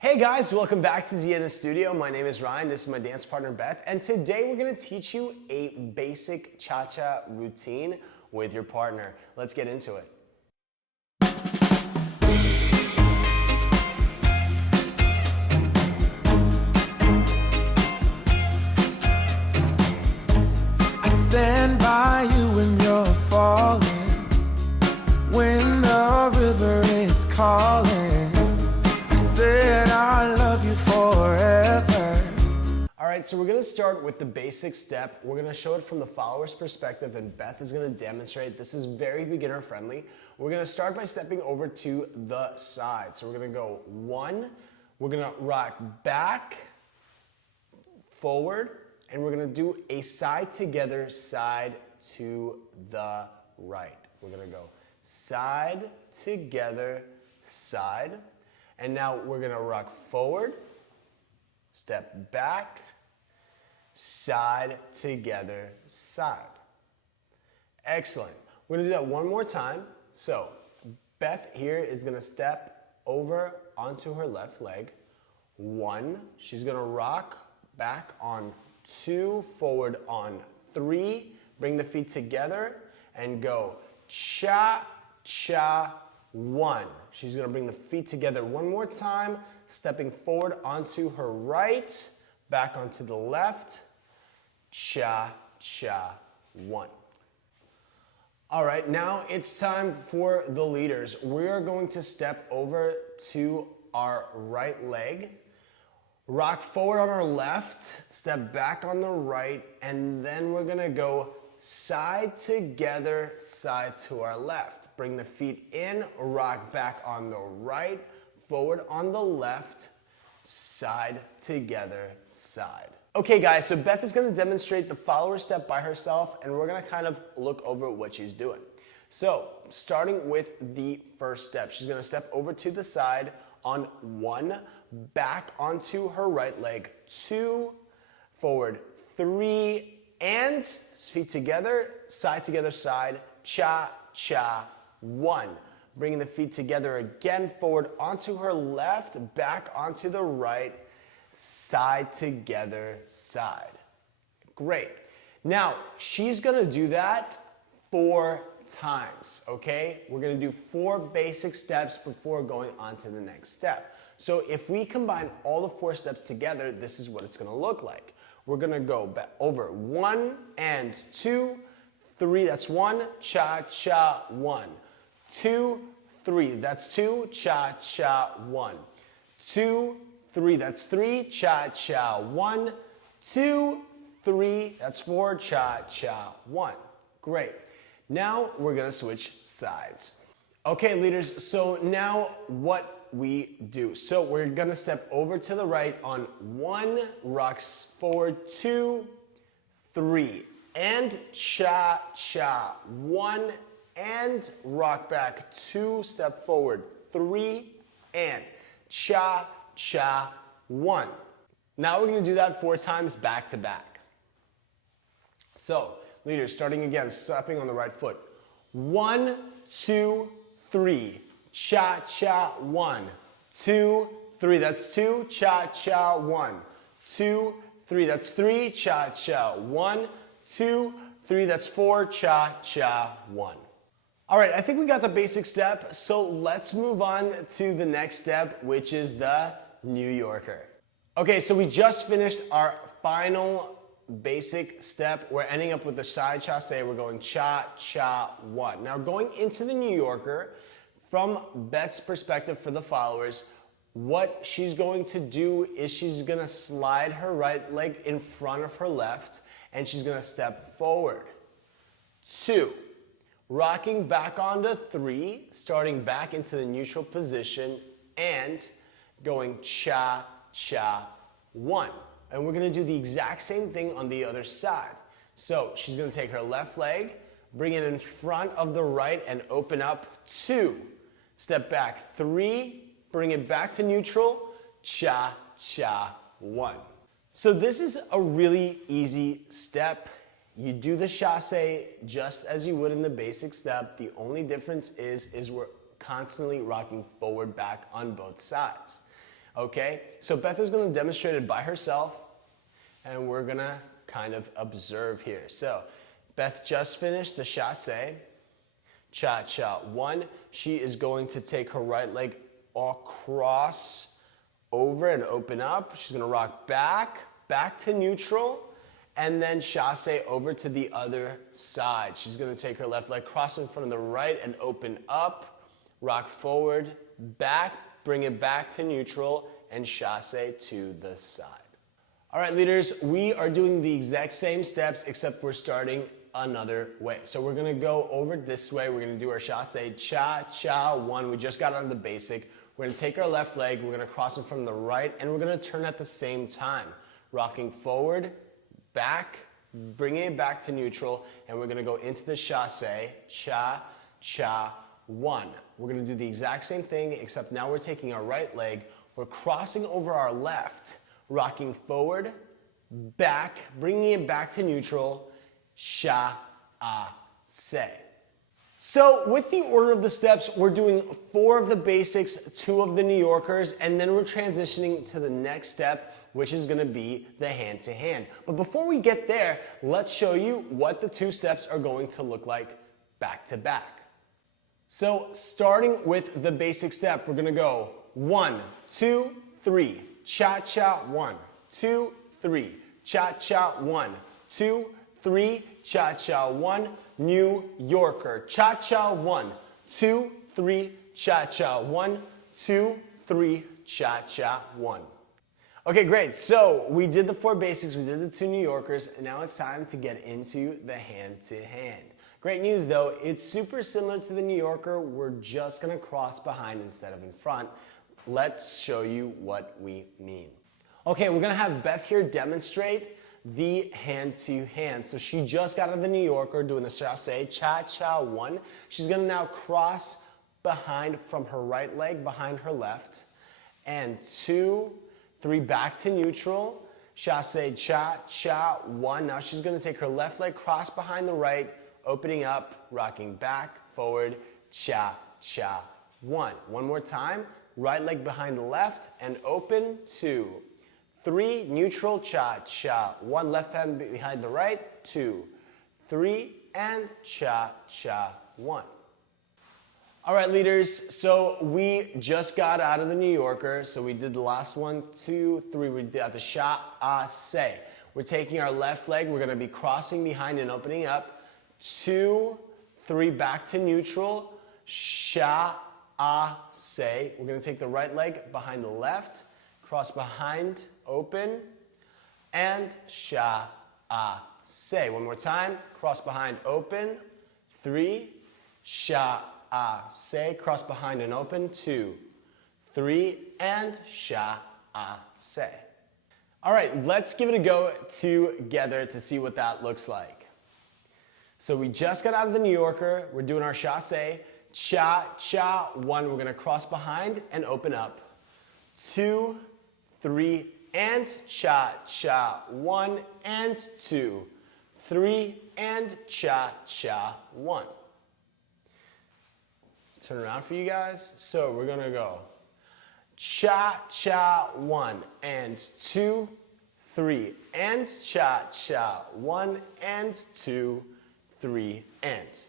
Hey guys, welcome back to Zienna Studio. My name is Ryan, this is my dance partner Beth, and today we're gonna teach you a basic cha-cha routine with your partner. Let's get into it. I stand by you when you're falling, when the river is calling. Said I love you forever. All right, so we're gonna start with the basic step. We're gonna show it from the follower's perspective, and Beth is gonna demonstrate. This is very beginner friendly. We're gonna start by stepping over to the side. So we're gonna go one, we're gonna rock back, forward, and we're gonna do a side together, side to the right. We're gonna go side together, side. And now we're gonna rock forward, step back, side, together, side. Excellent. We're gonna do that one more time. So Beth here is gonna step over onto her left leg. One, she's gonna rock back on two, forward on three, bring the feet together and go cha, cha, one. She's gonna bring the feet together one more time, stepping forward onto her right, back onto the left, cha, cha, one. All right, now it's time for the leaders. We're going to step over to our right leg, rock forward on our left, step back on the right, and then we're gonna go side together, side to our left. Bring the feet in, rock back on the right, forward on the left, side together, side. Okay guys, so Beth is gonna demonstrate the follower step by herself, and we're gonna kind of look over what she's doing. So, starting with the first step, she's gonna step over to the side on one, back onto her right leg, two, forward, three, and feet together, side, cha, cha, one. Bringing the feet together again, forward onto her left, back onto the right, side together, side. Great. Now, she's gonna do that 4 times, okay? We're gonna do 4 basic steps before going on to the next step. So if we combine all the 4 steps together, this is what it's gonna look like. We're gonna go back over 1 and 2, 3, that's 1, cha, cha, 1. 2, 3, that's 2, cha, cha, 1. 2, 3, that's 3, cha, cha, 1. 2, 3, that's 4, cha, cha, 1. Great. Now we're gonna switch sides. Okay, leaders, so now what we do. So we're gonna step over to the right on 1, rocks forward, 2, 3, and cha, cha, 1, and rock back, 2, step forward, 3, and cha, cha, 1. Now we're gonna do that 4 times back to back. So, leaders, starting again, stepping on the right foot. 1, 2, 3. Cha, cha, 1, 2, 3, that's 2, cha, cha, 1, 2, 3, that's 3, cha, cha, 1, 2, 3, that's 4, cha, cha, 1. All right, I think we got the basic step, so let's move on to the next step, which is the New Yorker. Okay, so we just finished our final basic step. We're ending up with the side chasse. We're going cha, cha, 1. Now going into the New Yorker, from Beth's perspective for the followers, what she's going to do is she's gonna slide her right leg in front of her left, and she's gonna step forward. 2, rocking back onto 3, starting back into the neutral position, and going cha, cha, 1. And we're gonna do the exact same thing on the other side. So she's gonna take her left leg, bring it in front of the right, and open up 2. Step back 3, bring it back to neutral, cha, cha, 1. So this is a really easy step. You do the chasse just as you would in the basic step. The only difference is we're constantly rocking forward, back on both sides. Okay, so Beth is going to demonstrate it by herself, and we're going to kind of observe here. So Beth just finished the chassé, cha-cha 1. She is going to take her right leg across, over and open up. She's going to rock back, back to neutral, and then chassé over to the other side. She's going to take her left leg, cross in front of the right and open up, rock forward, back, bring it back to neutral, and chassé to the side. All right, leaders, we are doing the exact same steps, except we're starting another way. So we're gonna go over this way. We're gonna do our chassé, cha-cha 1. We just got out of the basic. We're gonna take our left leg, we're gonna cross in from the right, and we're gonna turn at the same time. Rocking forward, back, bringing it back to neutral, and we're gonna go into the chassé, cha-cha 1. We're gonna do the exact same thing, except now we're taking our right leg, we're crossing over our left, rocking forward, back, bringing it back to neutral, chassé. So with the order of the steps, we're doing 4 of the basics, 2 of the New Yorkers, and then we're transitioning to the next step, which is gonna be the hand-to-hand. But before we get there, let's show you what the 2 steps are going to look like back to back. So starting with the basic step, we're gonna go 1, 2, 3, cha-cha 1, 2, 3, cha-cha 1, 2, 3, cha-cha 1, New Yorker, cha-cha 1, 2, 3, cha-cha 1, 2, 3, cha-cha 1. Okay, great. So we did the 4 basics, we did the 2 New Yorkers, and now it's time to get into the hand-to-hand. Great news though, it's super similar to the New Yorker. We're just gonna cross behind instead of in front. Let's show you what we mean. Okay, we're gonna have Beth here demonstrate the hand-to-hand. So she just got out of the New Yorker doing the chassé, cha-cha 1. She's gonna now cross behind from her right leg behind her left, and 2, 3 back to neutral, chassé, cha-cha 1. Now she's gonna take her left leg, cross behind the right, opening up, rocking back, forward, cha-cha 1. One more time, right leg behind the left, and open, 2, 3, neutral, cha-cha 1, left hand behind the right, 2, 3, and cha-cha 1. All right, leaders, so we just got out of the New Yorker, so we did the last 1, 2, 3, we did the chassé. We're taking our left leg, we're gonna be crossing behind and opening up, 2, 3, back to neutral, chassé. We're gonna take the right leg behind the left, cross behind, open, and chassé. One more time, cross behind, open, 3, chassé, cross behind and open, 2, 3, and chassé. All right, let's give it a go together to see what that looks like. So we just got out of the New Yorker, we're doing our chassé, cha-cha 1, we're gonna cross behind and open up, 2, 3, and cha-cha 1, and 2, 3, and cha-cha 1. Turn around for you guys. So we're gonna go cha-cha 1, and 2, 3, and cha-cha 1, and 2, 3, and.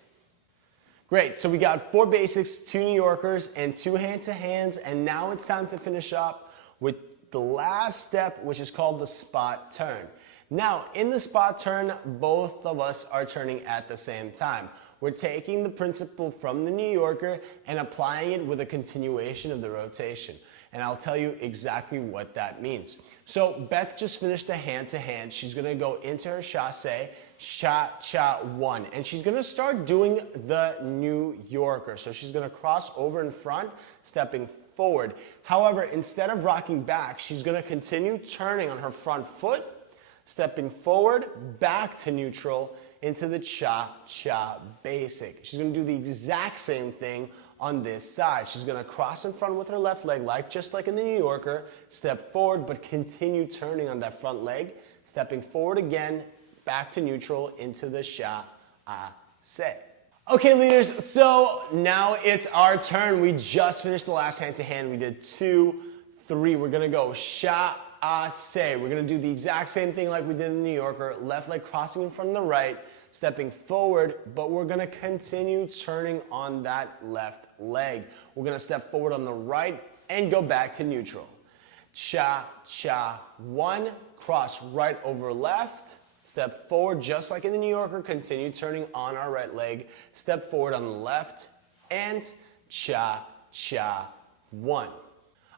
Great, so we got 4 basics, 2 New Yorkers, and 2 hand-to-hands, and now it's time to finish up with the last step, which is called the spot turn. Now, in the spot turn, both of us are turning at the same time. We're taking the principle from the New Yorker and applying it with a continuation of the rotation. And I'll tell you exactly what that means. So Beth just finished the hand-to-hand. She's gonna go into her chassé, cha-cha 1, and she's gonna start doing the New Yorker. So she's gonna cross over in front, stepping forward. However, instead of rocking back, she's gonna continue turning on her front foot, stepping forward, back to neutral, into the cha-cha basic. She's gonna do the exact same thing on this side. She's gonna cross in front with her left leg, just like in the New Yorker, step forward, but continue turning on that front leg, stepping forward again, back to neutral, into the chassé. Okay, leaders, so now it's our turn. We just finished the last hand-to-hand. We did 2, 3. We're gonna go chasse. We're gonna do the exact same thing like we did in the New Yorker. Left leg crossing in front of the right, stepping forward, but we're gonna continue turning on that left leg. We're gonna step forward on the right and go back to neutral. Cha, cha, 1, cross right over left, step forward just like in the New Yorker, continue turning on our right leg, step forward on the left, and cha, cha, 1.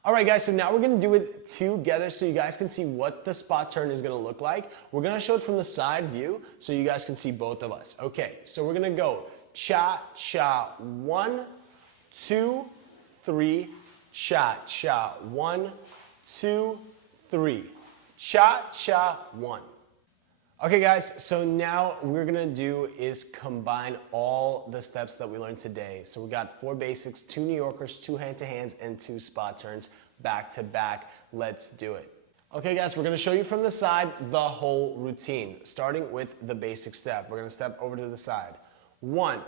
All right, guys, so now we're gonna do it together so you guys can see what the spot turn is gonna look like. We're gonna show it from the side view so you guys can see both of us. Okay, so we're gonna go cha, cha, 1, 2, 3, cha, cha, 1, 2, 3, cha, cha, 1. Okay guys, so now what we're gonna do is combine all the steps that we learned today. So we got 4 basics, 2 New Yorkers, 2 hand-to-hands, and 2 spot turns back to back. Let's do it. Okay guys, we're gonna show you from the side the whole routine, starting with the basic step. We're gonna step over to the side. 1,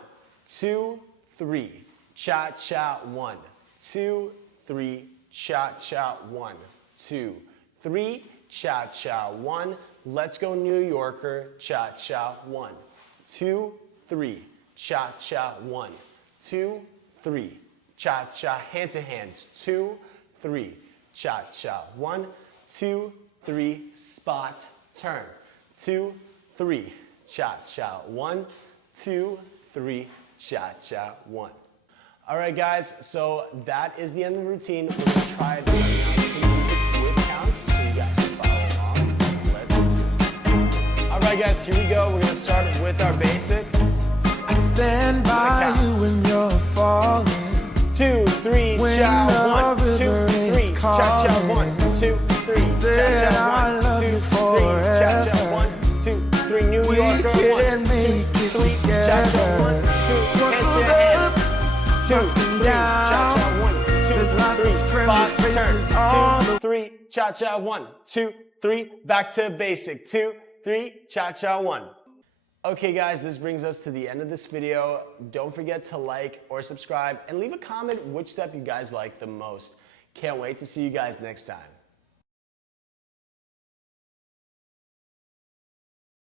2, 3, cha-cha, 1, 2, 3, cha-cha, 1, 2, 3, cha-cha, 1. Let's go New Yorker, cha-cha, 1, 2, 3, cha-cha, 1, 2, 3, cha-cha, hand-to-hands, 2, 3, cha-cha, 1, 2, 3, spot, turn, 2, 3, cha-cha, 1, 2, 3, cha-cha, 1. All right, guys, so that is the end of the routine. We're gonna try it with counts so you guys can follow along. Let's do it. All right, guys, here we go. We're gonna start with our basic. I stand by you when you're falling. 2, 3, cha, 1, 2, 3, cha, cha, 1, 2, 3, cha, cha, 1, 2, 3, cha, cha, 1, 2, 3, New Yorker, 1, 2, 3, cha, cha, 1, 2, hands to hand, 2, 3, cha, cha, 1, 2, 3, spot, turn, 2, 3, cha, cha, 1, 2, 3, back to basic, 2, 3, cha, cha, 1. Okay guys, this brings us to the end of this video. Don't forget to like or subscribe and leave a comment which step you guys like the most. Can't wait to see you guys next time.